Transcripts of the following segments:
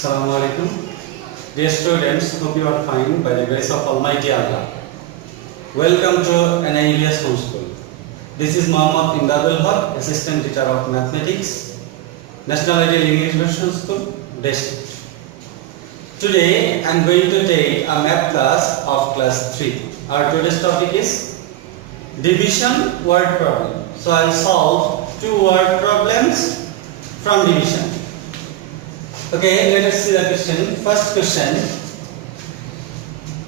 Assalamu alaikum. Dear students, hope you are fine by the grace of Almighty Allah. Welcome to NIES Home School. This is Muhammad Imdadul Haq, Assistant Teacher of Mathematics, National Ideal English Version School, District. Today I am going to take a math class of class 3. Our today's topic is division word problem. So I will solve two word problems from division. Okay, let us see the question. First question.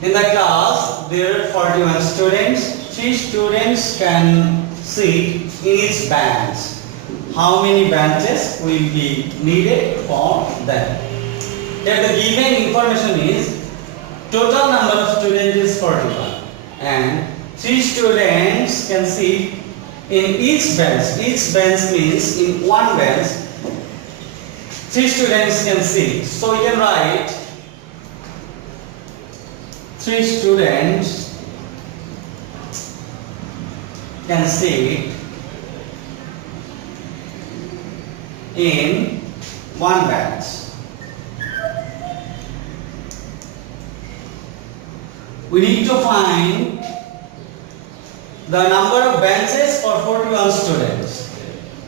In the class, there are 41 students. 3 students can sit in each bench. How many benches will be needed for them? If the given information is total number of students is 41 and 3 students can sit in each bench. Each bench means in one bench 3 students can sit. So we can write 3 students can sit in one bench. We need to find the number of benches for 41 students.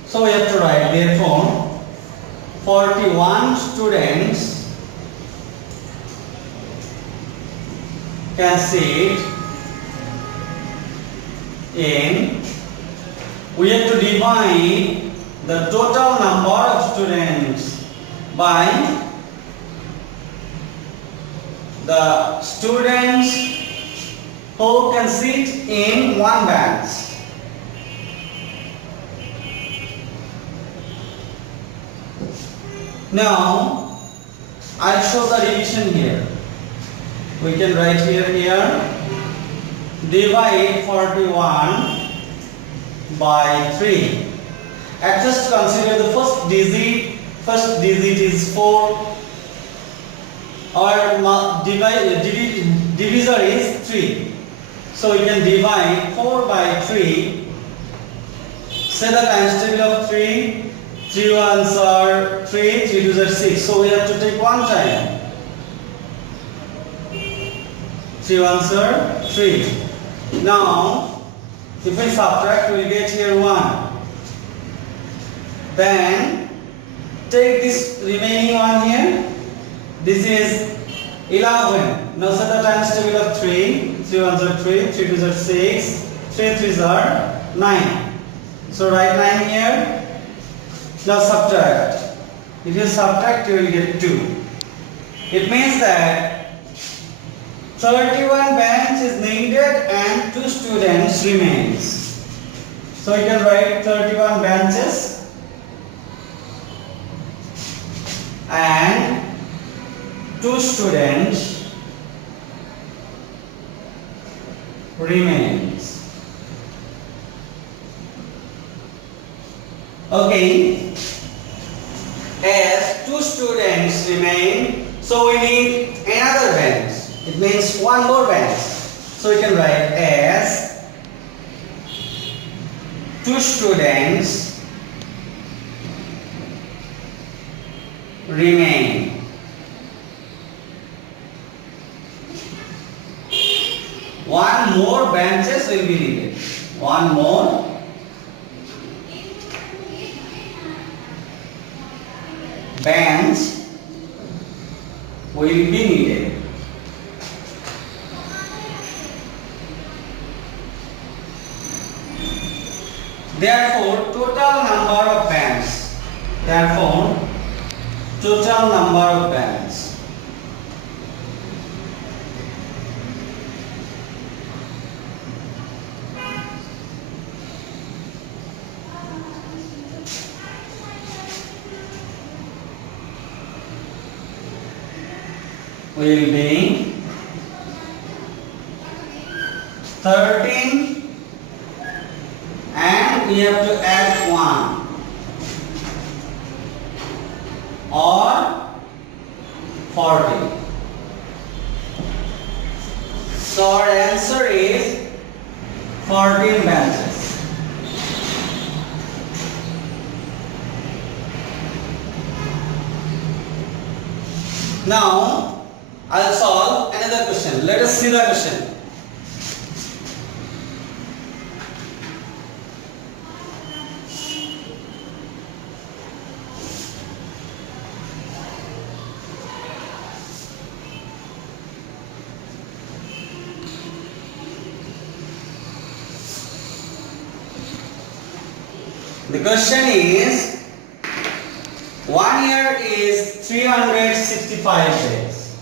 So we have to write therefore 41 students can sit in. We have to divide the total number of students by the students who can sit in one bench. Now, I'll show the division here. We can write here, divide 41 by 3. At first consider the first digit. First digit is 4. Our divisor is 3. So we can divide 4 by 3. Say the times table of 3. 3 ones are 3, 3 twos are 6. So we have to take one time. 3 ones are 3. Now, if we subtract, we will get here 1. Then, take this remaining one here. This is 11. Now, set the times table of 3. 3 ones are 3, 3 twos are 6, 3 threes are 9. So, write 9 here. Now subtract. If you subtract, you will get 2. It means that 31 bench is needed and 2 students remains. So you can write 31 benches and 2 students remains. Okay, as 2 students remain, so we need another bench. It means one more bench. So we can write as 2 students remain. One more benches will be needed. One more bench will be needed. Therefore, total number of benches. Therefore, total number of benches will be 13 and we have to add 1 or 40. So our answer is 14 benches. Now I'll solve another question. Let us see the question. The question is, 1 year is 365 days.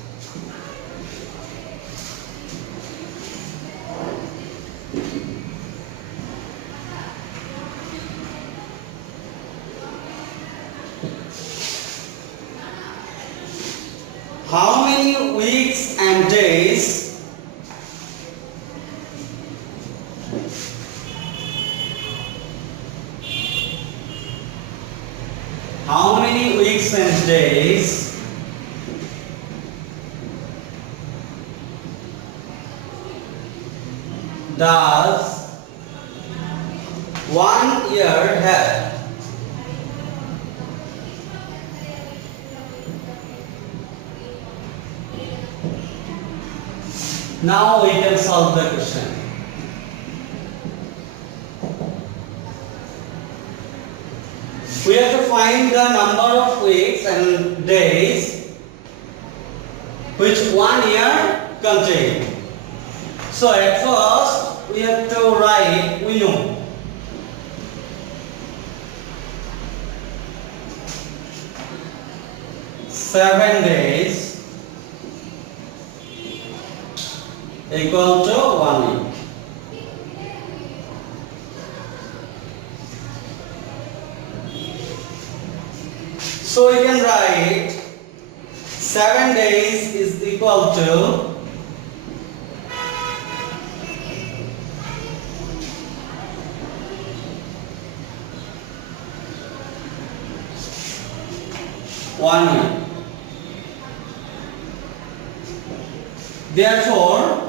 How many weeks and days and days does 1 year have? Now we can solve the question. We have to find the number of weeks and days which 1 year contain. So at first we have to write, we know. Seven days equal to 1 week. So you can write 7 days is equal to 1 year. Therefore,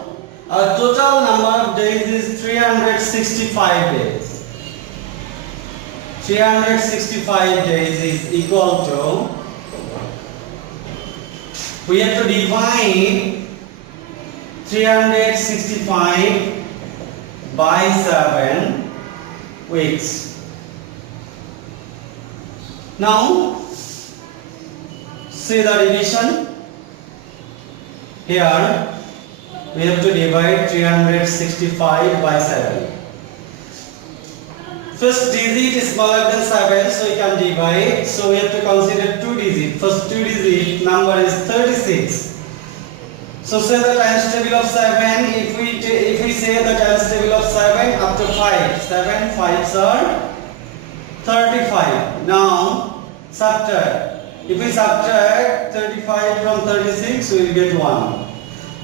our total number of days is 365 days. 365 days is equal to, we have to divide 365 by 7 weeks. Now, see the division. Here, we have to divide 365 by 7. First digit is smaller than 7, so we can divide. So we have to consider 2 digits. First 2 digit number is 36. So say the times table of 7. If we say the times table of 7 up to 5, 7 5s are 35. Now subtract. If we subtract 35 from 36, we will get 1.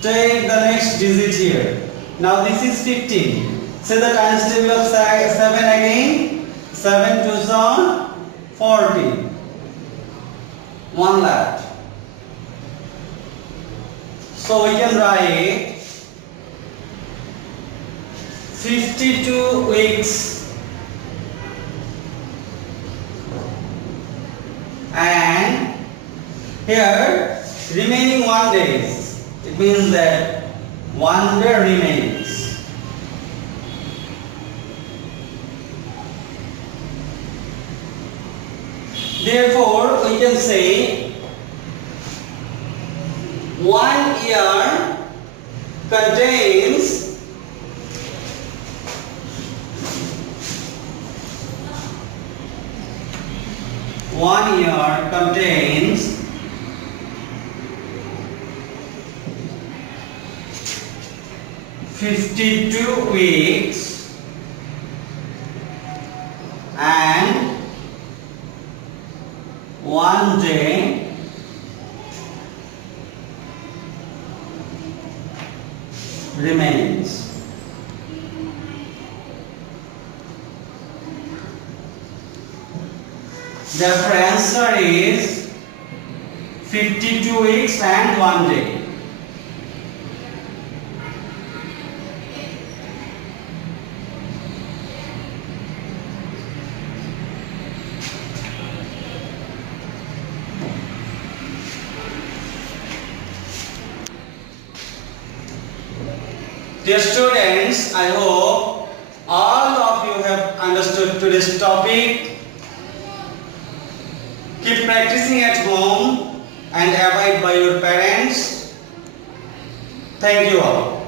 Take the next digit here. Now this is 15. Say the times table of 7 again. 7 2s are 40. 1 left. So we can write 52 weeks and here remaining 1 days. It means that 1 day remains. Therefore, we can say 1 year contains 1 year contains 52 weeks and 1 day remains. Therefore, answer is 52 weeks and 1 day. Dear students, I hope all of you have understood today's topic. Keep practicing at home and abide by your parents. Thank you all.